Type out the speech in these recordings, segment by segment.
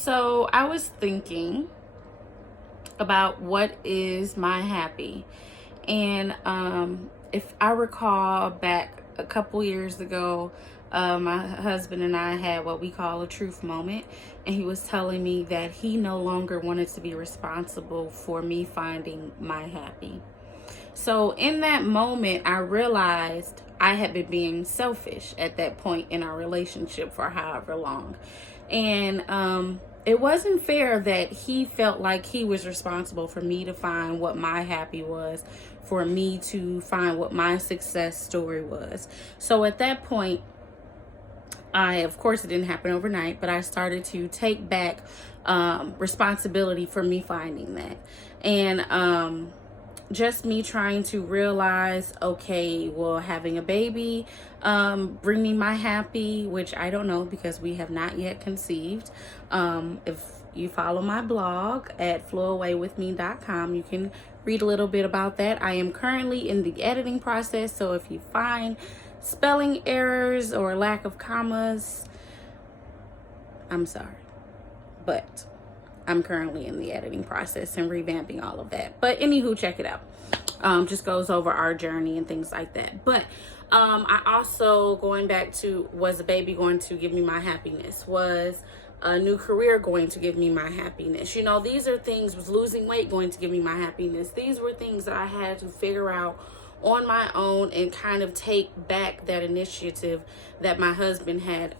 So I was thinking about what is my happy. And if I recall back a couple years ago, my husband and I had what we call a truth moment. And he was telling me that he no longer wanted to be responsible for me finding my happy. So in that moment, I realized I had been being selfish at that point in our relationship for however long. And it wasn't fair that he felt like he was responsible for me to find what my happy was, for me to find what my success story was. So at that point, of course, it didn't happen overnight, but I started to take back responsibility for me finding that. And just me trying to realize, okay, well, having a baby bring me my happy, which I don't know because we have not yet conceived. If you follow my blog at flowawaywithme.com, you can read a little bit about that. I am currently in the editing process, so if you find spelling errors or lack of commas, I'm sorry, but I'm currently in the editing process and revamping all of that. But anywho, check it out. Just goes over our journey and things like that. But I also, going back to, was a baby going to give me my happiness? Was a new career going to give me my happiness? You know, these are things. Was losing weight going to give me my happiness? These were things that I had to figure out on my own and kind of take back that initiative that my husband had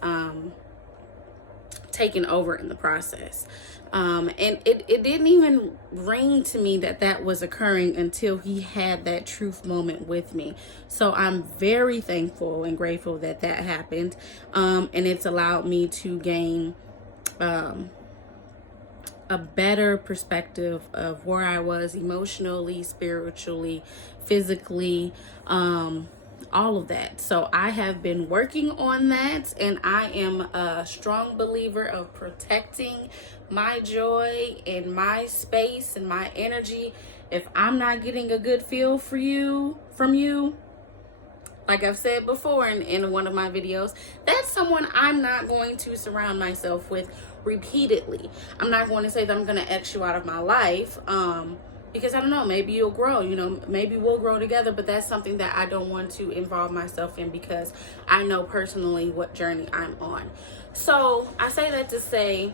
taken over in the process. And it didn't even ring to me that that was occurring until he had that truth moment with me. So I'm very thankful and grateful that that happened. And it's allowed me to gain a better perspective of where I was emotionally, spiritually, physically, all of that. So I have been working on that, and I am a strong believer of protecting my joy and my space and my energy. If I'm not getting a good feel from you, like I've said before in one of my videos, that's someone I'm not going to surround myself with repeatedly. I'm not going to say that I'm going to X you out of my life, because I don't know, maybe you'll grow, maybe we'll grow together, but that's something that I don't want to involve myself in because I know personally what journey I'm on. So I say that to say,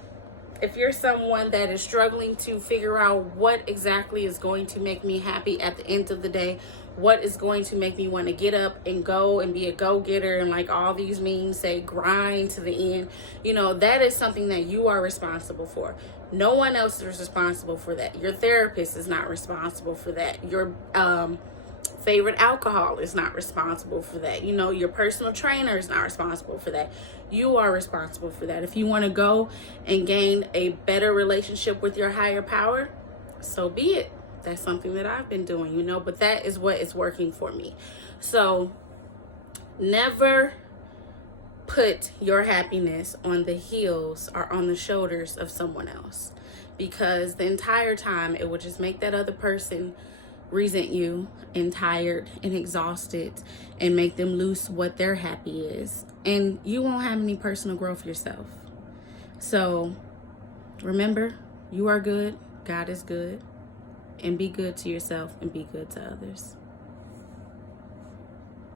if you're someone that is struggling to figure out what exactly is going to make me happy at the end of the day, what is going to make me want to get up and go and be a go-getter, and like all these memes say, grind to the end, that is something that you are responsible for. No one else is responsible for that. Your therapist is not responsible for that. Your favorite alcohol is not responsible for that. Your personal trainer is not responsible for that. You are responsible for that. If you want to go and gain a better relationship with your higher power, so be it. That's something that I've been doing, but that is what is working for me. So never put your happiness on the heels or on the shoulders of someone else, because the entire time it will just make that other person resent you and tired and exhausted and make them lose what their happy is, and you won't have any personal growth yourself. So remember, you are good, God is good, and be good to yourself and be good to others.